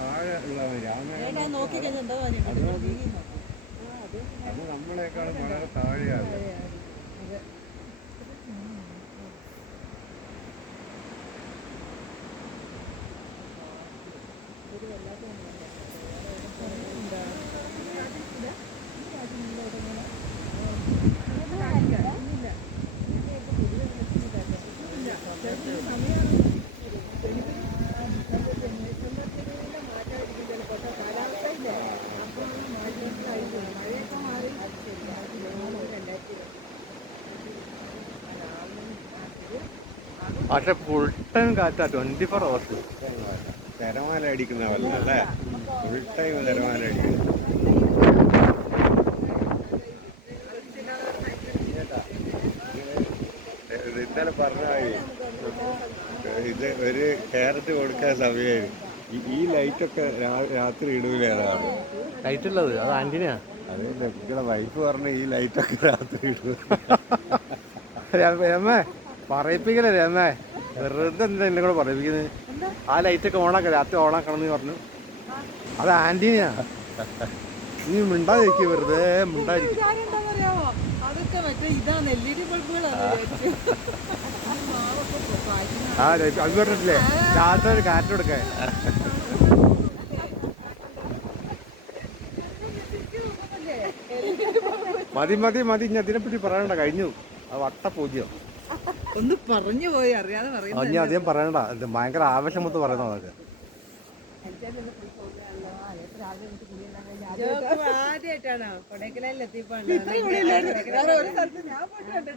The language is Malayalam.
താഴെ ഉള്ളതാണ് രാമനാഥൻ. അത് നമ്മളെക്കാളും വളരെ താഴെയാണ്. പക്ഷെ ഫുൾ ടൈം കാറ്റാ 24 hours. തിരമാല അടിക്കുന്ന പോലെ അല്ലേ? ഫുൾ ടൈം തിരമാല അടിക്കുന്നു. ഇന്നലെ പറഞ്ഞായി ഇത് ഒരു ക്യാരറ്റ് കൊടുക്കാൻ സമയമായിരുന്നു. ഈ ലൈറ്റൊക്കെ രാത്രി ഇടൂലേ? അതാണ് ലൈറ്റ് ഉള്ളത്, അത് ആന്റിനാ. അത് നിങ്ങളെ വൈഫ് പറഞ്ഞ ഈ ലൈറ്റൊക്കെ രാത്രി ഇടൂ. രമേ പറയിപ്പിക്കലേ രമേ, വെറുതെ എന്താ എന്നെ കൂടെ പറയിപ്പിക്കുന്നത്? ആ ലൈറ്റൊക്കെ ഓണാക്കാം, രാത്രി ഓണാക്കണം എന്ന് പറഞ്ഞു. അത് ആന്റീനയാ. നീ മിണ്ടാതിരിക്കും, വെറുതെ മിണ്ടായിരിക്കും. ആ അത് പറഞ്ഞിട്ടില്ലേ രാത്രി ഒരു കാറ്റ് കൊടുക്കാൻ. മതി മതി മതി, ഇനി അതിനെപ്പറ്റി പറയണ്ട, കഴിഞ്ഞു. അത് വട്ടപൂജ്യം. ഒന്ന് പറഞ്ഞു പോയി അറിയാതെ പറയുന്നത്. ഇനി അധികം പറയണ്ട, ഭയങ്കര ആവേശം മൊത്തം പറയുന്നത് അതൊക്കെ. ആദ്യമായിട്ടാണോ കൊടൈക്കനാലിൽ എത്തിയപ്പോ?